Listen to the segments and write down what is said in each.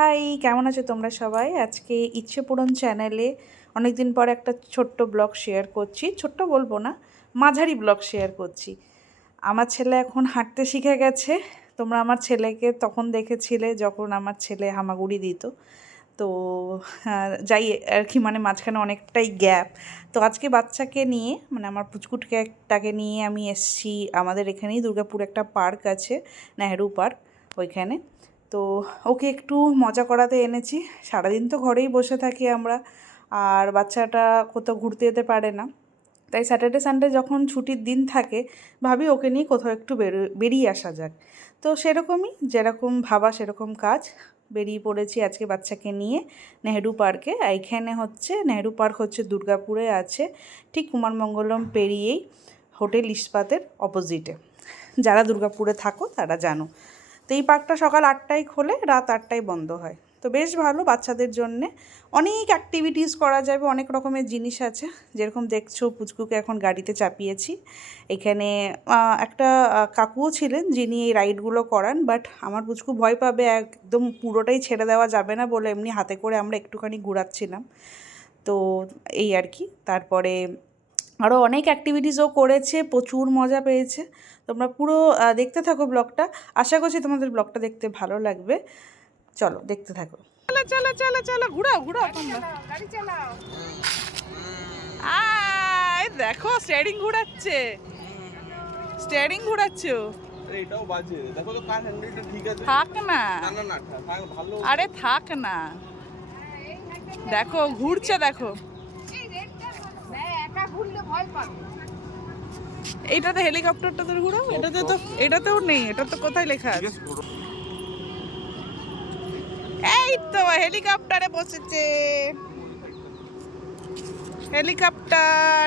High, কেমন আছো তোমরা সবাই? আজকে ইচ্ছে পূরণ চ্যানেলে অনেক দিন পর একটা ছোট্ট ব্লগ শেয়ার করছি। ছোট্ট বলবো না, মাঝারি ব্লগ শেয়ার করছি। আমার ছেলে এখন হাঁটতে শিখে গেছে। তোমরা আমার ছেলেকে তখন দেখেছিলে যখন আমার ছেলে হামাগুড়ি দিত। তো যাই আর কি, মানে মাঝখানে অনেকটাই গ্যাপ। তো আজকে বাচ্চাকে নিয়ে, মানে আমার পুচকুটটাকে নিয়ে আমি এসছি আমাদের এখানেই দুর্গাপুর একটা পার্ক আছে, নেহেরু পার্ক, ওইখানে। তো ওকে একটু মজা করাতে এনেছি। সারাদিন তো ঘরেই বসে থাকি আমরা, আর বাচ্চাটা কোথাও ঘুরতে যেতে পারে না। তাই স্যাটারডে সানডে যখন ছুটির দিন থাকে, ভাবি ওকে নিয়ে কোথাও একটু বেরিয়ে আসা যাক। তো সেরকমই, যেরকম ভাবা সেরকম কাজ। বেরিয়ে পড়েছি আজকে বাচ্চাকে নিয়ে নেহেরু পার্কে। এইখানে হচ্ছে নেহেরু পার্ক, হচ্ছে দুর্গাপুরে আছে, ঠিক কুমারমঙ্গলম পেরিয়েই হোটেল ইস্পাতের অপোজিটে। যারা দুর্গাপুরে থাকো তারা জানো। তো এই পার্কটা সকাল 8টায় খোলে, রাত 8টায় বন্ধ হয়। তো বেশ ভালো, বাচ্চাদের জন্যে অনেক অ্যাক্টিভিটিস করা যাবে, অনেক রকমের জিনিস আছে। যেরকম দেখছো, পুচকুকে এখন গাড়িতে চাপিয়েছি। এখানে একটা কাকুও ছিলেন যিনি এই রাইডগুলো করান, বাট আমার পুচকু ভয় পাবে, একদম পুরোটাই ছেড়ে দেওয়া যাবে না বলে এমনি হাতে করে আমরা একটুখানি ঘোরাচ্ছিলাম। তো এই আর কি। তারপরে আরও অনেক অ্যাক্টিভিটিসও করেছে, প্রচুর মজা পেয়েছে। তোমরা পুরো দেখতে থাকো ব্লগটা। আশা করছি তোমাদের ব্লগটা দেখতে ভালো লাগবে। চলো দেখতে থাকো। চলো চলো চলো চলো, ঘুরাও ঘুরাও তোমরা, গাড়ি চালাও। দেখো স্টিয়ারিং ঘোরাচ্ছে, স্টিয়ারিং ঘোরাচ্ছো। এটাও বাজে, দেখো তো কার হ্যান্ডেলটা ঠিক আছে। থাক না, না না না, থাক ভালো। আরে থাক না, দেখো ঘুরছে, দেখো। এইটাতে হেলিকপ্টারটা তো ঘুরো, এটাতেও নেই, এটা তো কোথায় লেখা আছে? এই তো হেলিকপ্টারে বসেছে, হেলিকপ্টার।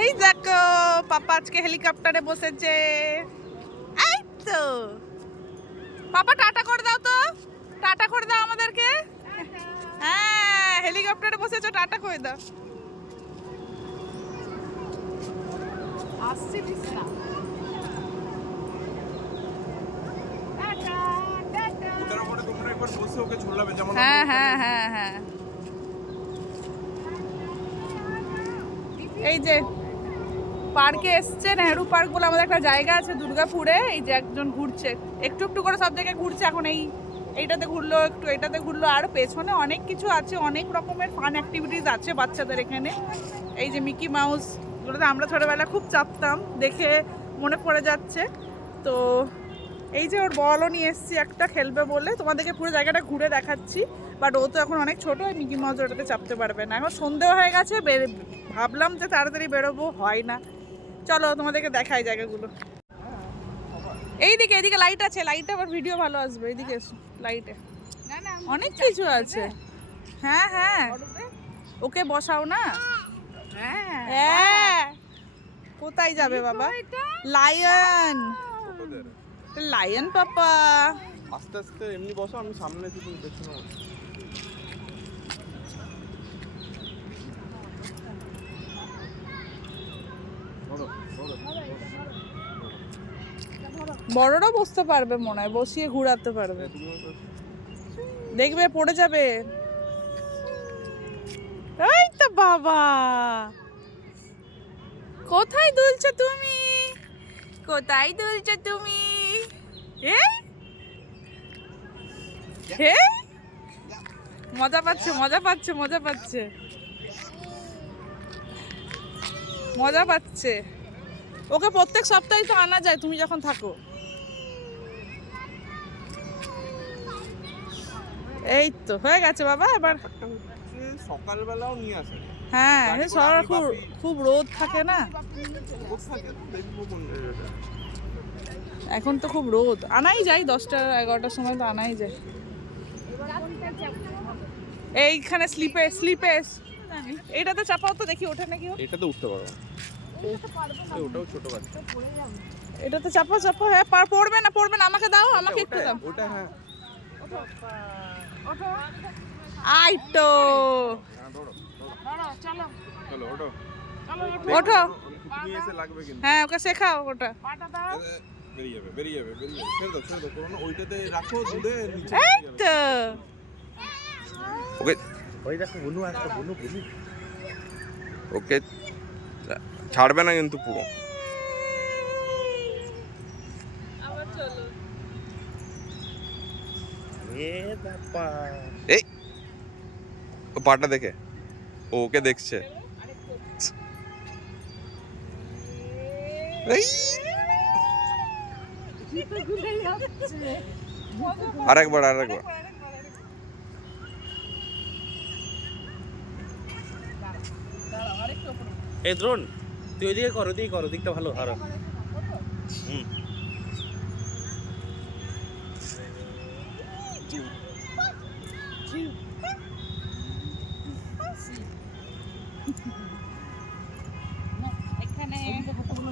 এই দেখো, পাপা আজকে হেলিকপ্টারে বসেছে। এই তো পাপা, টাটা করে দাও তো, টাটা করে দাও আমাদেরকে। হ্যাঁ, হেলিকপ্টারে বসেছো, টাটা করে দাও। আসছে দিশা। ওটার উপরে তোমরা একবার বসে ওকে ঝোলাবে, যেমন হ্যাঁ হ্যাঁ হ্যাঁ হ্যাঁ। এই যে পার্কে এসছে, নেহেরু পার্ক বলে আমাদের একটা জায়গা আছে দুর্গাপুরে। এই যে একজন ঘুরছে, একটু একটু করে সব জায়গায় ঘুরছে। এখন এইটাতে ঘুরলো, একটু এইটাতে ঘুরলো, আর পেছনে অনেক কিছু আছে, অনেক রকমের ফান অ্যাক্টিভিটিস আছে বাচ্চাদের এখানে। এই যে মিকি মাউস, গুলোতে আমরা ছোটোবেলা খুব চাপতাম, দেখে মনে পড়ে যাচ্ছে। তো এই যে ওর বলও নিয়ে এসছি একটা, খেলবে বলে। তোমাদেরকে পুরো জায়গাটা ঘুরে দেখাচ্ছি, বাট ও তো এখন অনেক ছোটো, মিকি মাউস ওটাতে চাপতে পারবে না। এখন সন্ধেও হয়ে গেছে, ভাবলাম যে তাড়াতাড়ি বেরোবো, হয় না। চলো তোমাদেরকে দেখাই জায়গাগুলো। এইদিকে, এদিকে লাইট আছে, লাইটে আবার ভিডিও ভালো আসবে। এইদিকে এসো, লাইটে অনেক কিছু আছে। হ্যাঁ হ্যাঁ, ওকে বসাও না। হ্যাঁ, কোথায় যাবে বাবা? লায়ন, লায়ন পাপা। আস্তে আস্তে এমনি বসো, আমি সামনে আছি, তুমি পেছনে বসো। বড়রা বসতে পারবে মনে হয়, বসিয়ে ঘুরাতে পারবে। দেখবে পড়ে যাবে। এই তো বাবা, কোথায় দুলছো তুমি, কোথায় দুলছো তুমি? হে, মজা পাচ্ছে, মজা পাচ্ছে, মজা পাচ্ছে, মজা পাচ্ছে। ওকে প্রত্যেক সপ্তাহে তো আনা যায় তুমি যখন থাকো। এই তো হয়ে গেছে বাবা, এবার সকালবেলাও নিয়ে আসে। হ্যাঁ, খুব খুব রোদ থাকে না এখন, তো খুব রোদ। আনাই যায় 10টা 11টার সময়, তো আনাই যায়। এইখানে স্লিপে এইটাতে চাপাও তো, দেখি ওঠে নাকি। এটাতে উঠতে পারো, ওটাও ছোট বাচ্চা। এটাতে চাপো চাপো। হ্যাঁ, পড়বে না, পড়বে না, আমাকে দাও, আমাকে একটু দাও। ওটা হ্যাঁ, আই তো চলো ওঠো ওঠো। তুমি এসে লাগবে কিন্তু। হ্যাঁ, ওকে শেখাও ওটা। বেরিয়ে যাবে ছেড়ে দাও করো না, ওইটাতে রাখো দুধে নিচে এই তো ওকে ওই দেখো বনু আসছে, বনু ওকে ছাড়বে না কিন্তু পুরো। এ বাবা, এই ও পাটা দেখে ও ওকে দেখছে। এই আরেকবার এই দ্রোণ তুই ওইদিকে কর, ওইদিকে কর, ওদিকটা ভালো হারো। হুম,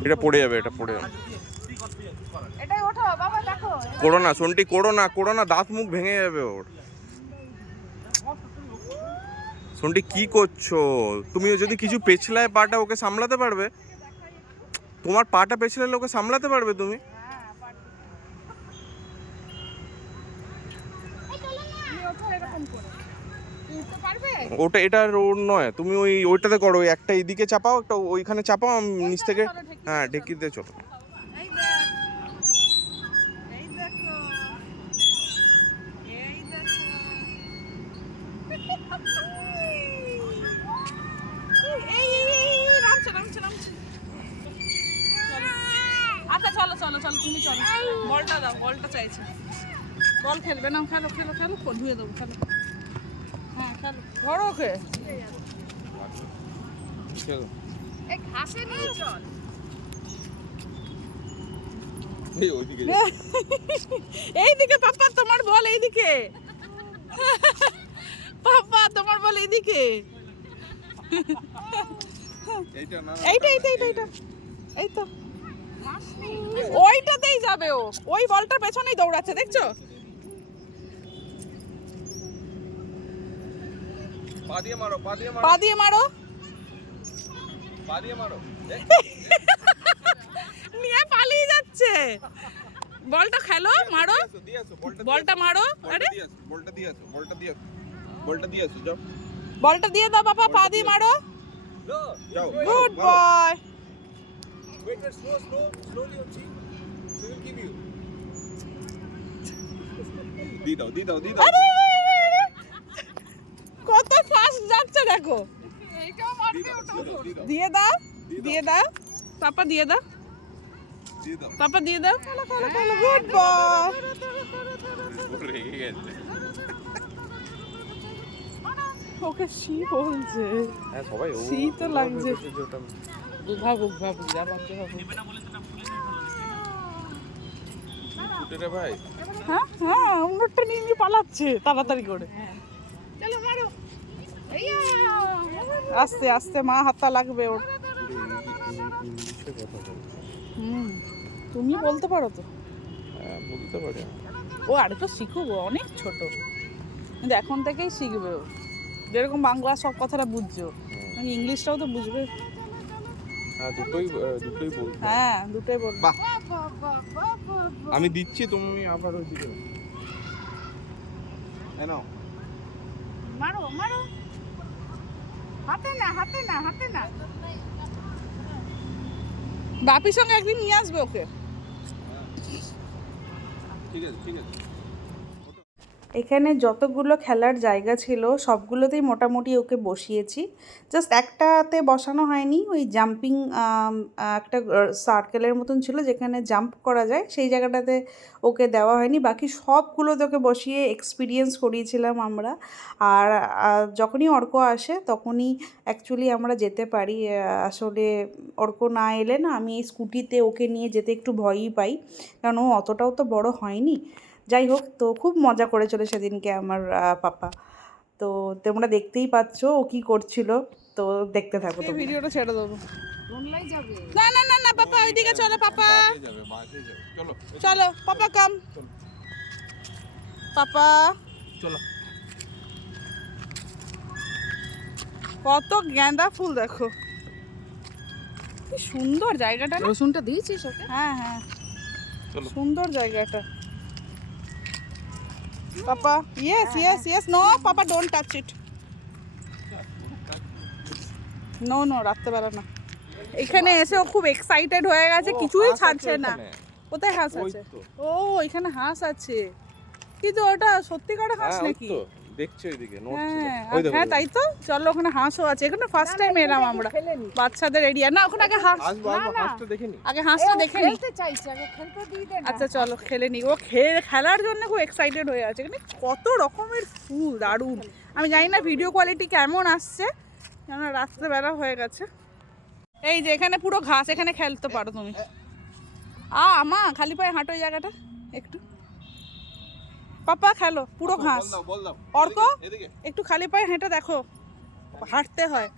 এটা পড়ে যাবে, এটাই ওঠো বাবা, দেখো করো না সন্টি, করো না দাঁত মুখ ভেঙে যাবে ওর। সন্টি কি করছো তুমি? যদি কিছু পেছলায় পাটা, ওকে সামলাতে পারবে? তোমার পাটা পেছলালে ওকে সামলাতে পারবে তুমি? ওটা এটা ওর নয়, তুমি ওইটাতে করো, ওই একটা এইদিকে চাপাও, একটা ওইখানে চাপাও, নিচ থেকে হ্যাঁ ঢেকিতে চলো। আচ্ছা চলো চলো চলো, তুমি চলো, বলটা দাও, বলটা চাইছে, বল খেলবে না, খেলো খেলো খেলো, ধুয়ে দেবো, খেলো, হ্যাঁ খেলো, ধরো ওকে, এই ঘাসে নিয়ে চল, এইদিকে পাপা তোমার বল, এইদিকে পাপা তোমার বল, এইদিকে, এইটা এই তো ওইটাতেই যাবে, ও ওই বলটার পেছনেই দৌড়াচ্ছে, দেখছো? পা দিয়ে মারো নিয়ে পালিয়ে যাচ্ছে, বলটা খেলো, মারো বলটা, মারো, আরে বলটা দিয়ে আসো যাও, বলটা দিয়ে দাও বাবা, পা দিয়ে মারো, যাও গুড বয়, দি দাও কত ফাস্ট যাচ্ছে দেখো, দিয়ে দাও পাপা, দিয়ে দাও পাপা, দিয়ে দাও, গুড বয়, ওকে সি বলছে, হ্যাঁ সবাই সি তো লাগছে, ভাই হ্যাঁ হ্যাঁ, অন্যটা নিয়ে পালাচ্ছে তাড়াতাড়ি করে, আস্তে আস্তে, মা হাতটা লাগবে ওর, তুমি বলতে পারো তো? হ্যাঁ বলতে পারি। ও আরে তো শিখুক, অনেক ছোট, কিন্তু এখন থেকেই শিখবে ও, যেরকম বাংলা সব কথাটা বুঝছো, ইংলিশটাও তো বুঝবে, হ্যাঁ দুটোই বলতে, হ্যাঁ দুটোই বলবে। বাহ, আমি দিচ্ছি, তুমি আবার ওইদিকে নাও, মারো হাতে না, বাপির সঙ্গে একদিন নিয়ে আসবে ওকে, ঠিক আছে এখানে যতগুলো খেলার জায়গা ছিল সবগুলোতেই মোটামুটি ওকে বসিয়েছি, জাস্ট একটাতে বসানো হয়নি, ওই জাম্পিং একটা সার্কেলের মতন ছিল যেখানে জাম্প করা যায়, সেই জায়গাটাতে ওকে দেওয়া হয়নি, বাকি সবগুলোতে ওকে বসিয়ে এক্সপিরিয়েন্স করিয়েছিলাম আমরা। আর যখনই অর্ক আসে তখনই অ্যাকচুয়ালি আমরা যেতে পারি, আসলে অর্ক না এলে না আমি এই স্কুটিতে ওকে নিয়ে যেতে একটু ভয়ই পাই, কারণ ও অতটাও তো বড় হয়নি। যাই হোক, তো খুব মজা করেছিল সেদিনকে আমার পাপা, তো তোমরা দেখতেই পাচ্ছ ও কি করছিল, তো দেখতে থাকো, তো ভিডিওটা ছেড়ে দেবো, না না না না পাপা ওইদিকে চলো, পাপা চলো, পাপা কাম, পাপা চলো, কত গাঁদা ফুল দেখো, কি সুন্দর জায়গাটা, রসুনটা দিয়েছিস ওকে? হ্যাঁ হ্যাঁ, চলো। সুন্দর জায়গাটা। Papa yes yes yes, no papa don't touch it, no no, রাত্রেবেলা না। এখানে এসে ও খুব এক্সাইটেড হয়ে গেছে, কিছুই ছাড়ছে না। কোথায় হাঁস আছে? ও এখানে হাঁস আছে, কিন্তু ওটা সত্যিকারের হাঁস নাকি? দেখছো ওইদিকে হ্যাঁ হ্যাঁ, তাই তো। চলো, ওখানে হাঁসও আছে। এখানে ফার্স্ট টাইম এলাম আমরা, বাচ্চাদের এরিয়া না, ওখানে আগে হাঁস, হাঁসটা দেখে নি। আগে হাঁসটা দেখে নি। আচ্ছা চলো খেলে নি। ও খেলার জন্য খুব এক্সাইটেড হয়ে আছে। এখানে কত রকমের ফুল, দারুণ। আমি জানি না ভিডিও কোয়ালিটি কেমন আসছে, কেন রাত্রেবেলা হয়ে গেছে। এই যে এখানে পুরো ঘাস, এখানে খেলতে পারো তুমি। আমা খালি পায়ে হাঁটো এই জায়গাটা একটু। পাপা খেলো, পুরো ঘাস। অর্ক একটু খালি পায়ে হেঁটে দেখো, হাঁটতে হয়।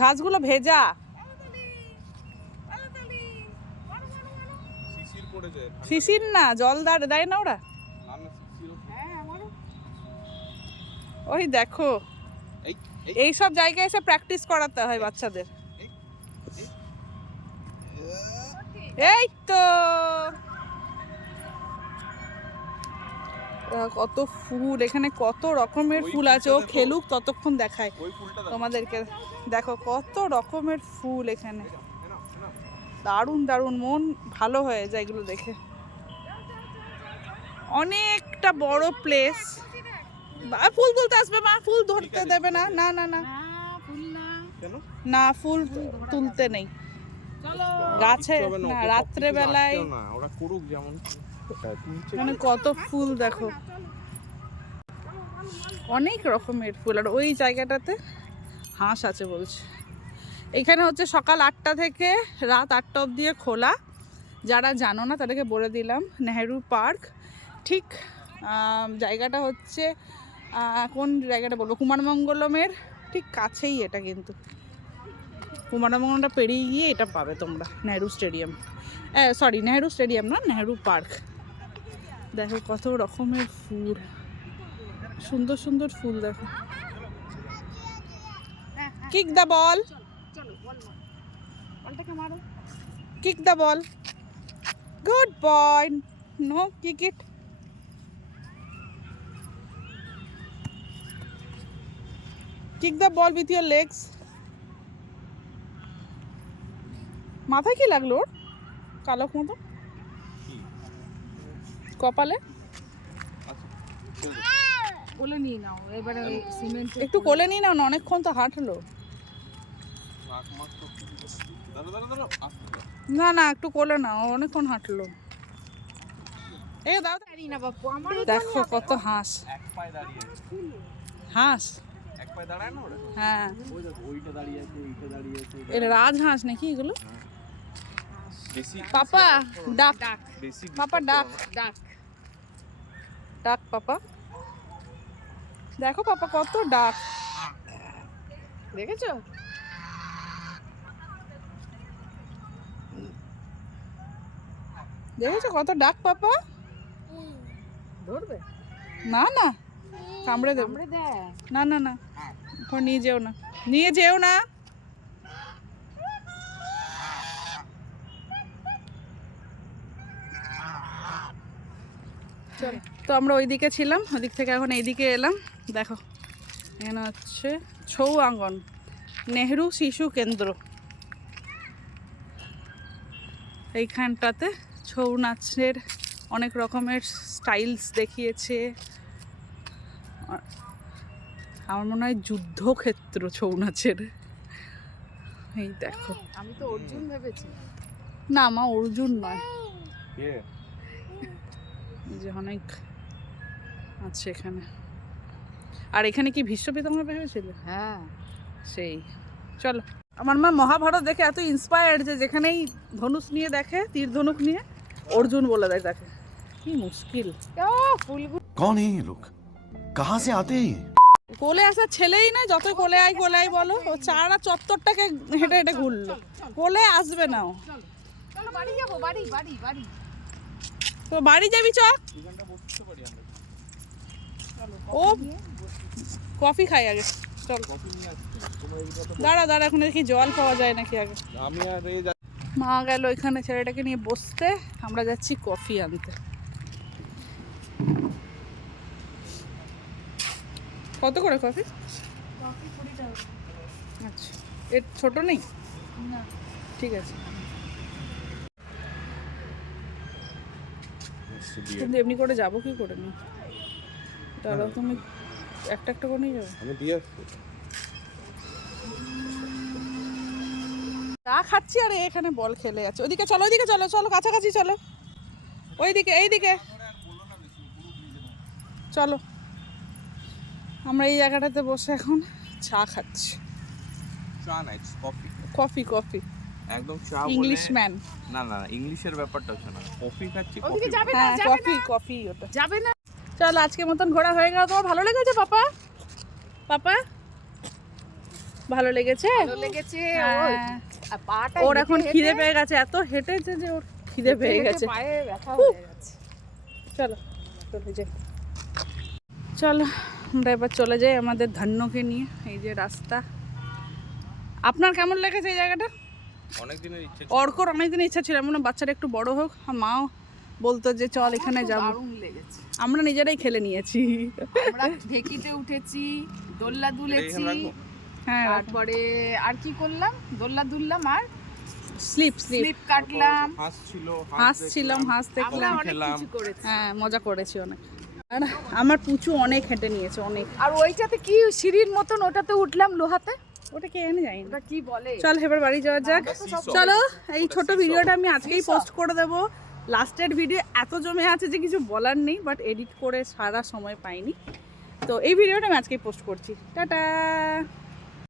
ঘাসগুলো ভেজা, শিশির না, জল দেয় না ওরা। ওই দেখো, এই সব জায়গায় এসে প্র্যাকটিস করাতে হয় বাচ্চাদের। এই তো কত ফুল, এখানে কত রকমের ফুল আছে। ও খেলুক ততক্ষণ দেখায় তোমাদেরকে। দেখো কত রকমের ফুল এখানে, দারুণ দারুণ, মন ভালো হয়ে যায় এগুলো দেখে। অনেকটা বড় প্লেস। ফুল তুলতে আসবে মা, ফুল ধরতে দেবে না, না না না না, ফুল তুলতে নেই গাছে না, রাত্রে বেলায়। মানে কত ফুল দেখো, অনেক রকমের ফুল। আর ওই জায়গাটাতে হাঁস আছে বলছে। এখানে হচ্ছে সকাল 8টা থেকে রাত 8টা অবধি খোলা। যারা জানো না তাদেরকে বলে দিলাম, নেহেরু পার্ক। ঠিক জায়গাটা হচ্ছে কোন জায়গাটা বলবো, কুমারমঙ্গলমের ঠিক কাছেই এটা। কিন্তু কুমারমঙ্গলমটা পেরিয়ে গিয়ে এটা পাবে তোমরা, Nehru stadium. Sorry, Nehru stadium না, নেহেরু পার্ক। দেখো কত রকমের ফুল, সুন্দর সুন্দর ফুল দেখো। Kick the ball, kick the ball, good boy, no kick it. Kick the ball with your legs. মাথায় কি লাগলো ওর, কালো মতো কপালে? কোলে নিয়ে নাও এবারে, সিমেন্ট একটু কোলে নিয়ে নাও না, অনেকক্ষণ তো হাঁটলো। না না, একটু কোলে নাও, অনেকক্ষণ হাঁটলো। এই দাও না বাপু, আমার দেখো কত হাঁস, হাঁস হ্যাঁ, এটা রাজহাঁস নাকি এগুলো? পাপা ডাক, পাপা ডাক, ডাক। ডাক পাপা। দেখো পাপা কত ডাক, দেখেছো? দেখেছো কত ডাক পাপা? ধরবে না না, কামড়ে দেবে। কামড়ে দেয়। না না না, ওখানে নিয়ে যেও না, নিয়ে যেও না। তো আমরা ওইদিকে ছিলাম, ওদিক থেকে এখন এইদিকে এলাম। দেখো এখানে হচ্ছে ছৌ আঙ্গন, নেহেরু শিশু কেন্দ্র। এইখানটাতে ছৌ নাচের অনেক রকমের স্টাইলস দেখিয়েছে। আমার মনে হয় যুদ্ধক্ষেত্র ছৌ নাচের। এই দেখো, আমি তো অর্জুন ভেবেছি। না মা, অর্জুন নয়, যে অনেক আছে এখানে। আর এখানে কি ভীষ্ম পিতামহ ভেবেছিল? হ্যাঁ সেই। চলো, আমার মা মহাভারত দেখে এত ইন্সপায়ার্ড যে যেখানেই ধনুষ নিয়ে দেখে, তীর ধনুক নিয়ে অর্জুন বলে দেয় তাকে। কি মুশকিল। ফুলগুলো कौन है ये लोग, कहाँ से आते हैं ये? কোলে আসা ছেলেই না, যত কোলে আয় বলো, ও সারা চত্বরটাকে হেঁটে হেঁটে ঘুরলো, কোলে আসবে না ও। চলো বাড়ি যাবো, বাড়ি বাড়ি বাড়ি। তো বাড়ি যাবি চ। ও কফি খাই আগে, চল। দাঁড়া দাঁড়া, এখন দেখি জল পাওয়া যায় নাকি আগে। আমি আর এই মা গেল এখানে ছেলেটাকে নিয়ে বসতে, আমরা যাচ্ছি কফি আনতে। কত করে কফি? আচ্ছা, এর ছোট নেই? ঠিক আছে, কিন্তু এমনি করে যাবো কি করে নি? দাঁড়াও, তুমি একটা একটা করে নিয়ে যাবো। আমি দিয়ে আসছি। চা খাচ্ছি আর এখানে বল খেলে যাচ্ছে। ওইদিকে চলো, ওইদিকে চলো, চলো কাছাকাছি চলো, ওইদিকে এইদিকে চলো। আমরা এই জায়গাটাতে বসে এখন চা খাচ্ছি। চা নাই, কফি। কফি কফি, একদম চা ইংলিশ বলে ম্যান। না না, ইংলিশের ব্যাপারটা হচ্ছে না, কফি খাচ্ছি। ওদিকে যাবে না, হ্যাঁ যাবে কফি না, কফি ওটা। যাবে না। চলো, আজকের মতন ঘোরা হয়ে গেল। তোমার ভালো লেগেছে পাপা? পাপা ভালো লেগেছে? ভালো লেগেছে। হ্যাঁ। ওই আর পাটা ওর এখন হেঁটে খিদে হেঁটে পেয়ে গেছে, এত হেঁটেছে যে ওর খিদে পেয়ে হেঁটে গেছে। পায়ে ব্যথা হয়ে গেছে। চলো চলে যাই, চলো আমরা এবার চলে যাই আমাদের ধন্যকে নিয়ে। এই যে রাস্তা। আপনার কেমন লেগেছে এই জায়গাটা? অনেক দিনের ইচ্ছে অর্কর অনেকদিন ইচ্ছা ছিল এমন বাচ্চাটা একটু বড় হোক, আর মাও বলতো যে চল এখানে আমার তো যাবো। দারুণ লেগেছে। আমরা নিজেরাই খেলে নিয়েছি। আমরা ঢেকিতে উঠেছি, দোল্লা দুলেছি, হ্যাঁ, তারপরে আর কি করলাম, দোল্লা দুললাম আর স্লিপ স্লিপ স্লিপ কাটলাম। হাঁস ছিল, হাসছিলাম, হাঁস আমরা দেখলাম। অনেক কিছু করেছি। হ্যাঁ, মজা করেছি অনেক। আর আমার পুচু অনেক হেঁটে নিয়েছে, অনেক। আর ওইটাতে কি সিঁড়ির মতন, ওটাতে উঠলাম লোহাতে, ওটা কে এনে যায়নি। ওটা কি বলে? চল এবার বাড়ি যাওয়া যাক। চলো, এই ছোট ভিডিওটা আমি আজকেই seesaw? পোস্ট করে দেবো। লাস্টের ভিডিও এত জমে আছে যে কিছু বলার নেই, বাট এডিট করে সারা সময় পাইনি, তো এই ভিডিওটা আমি আজকেই পোস্ট করছি। টাটা।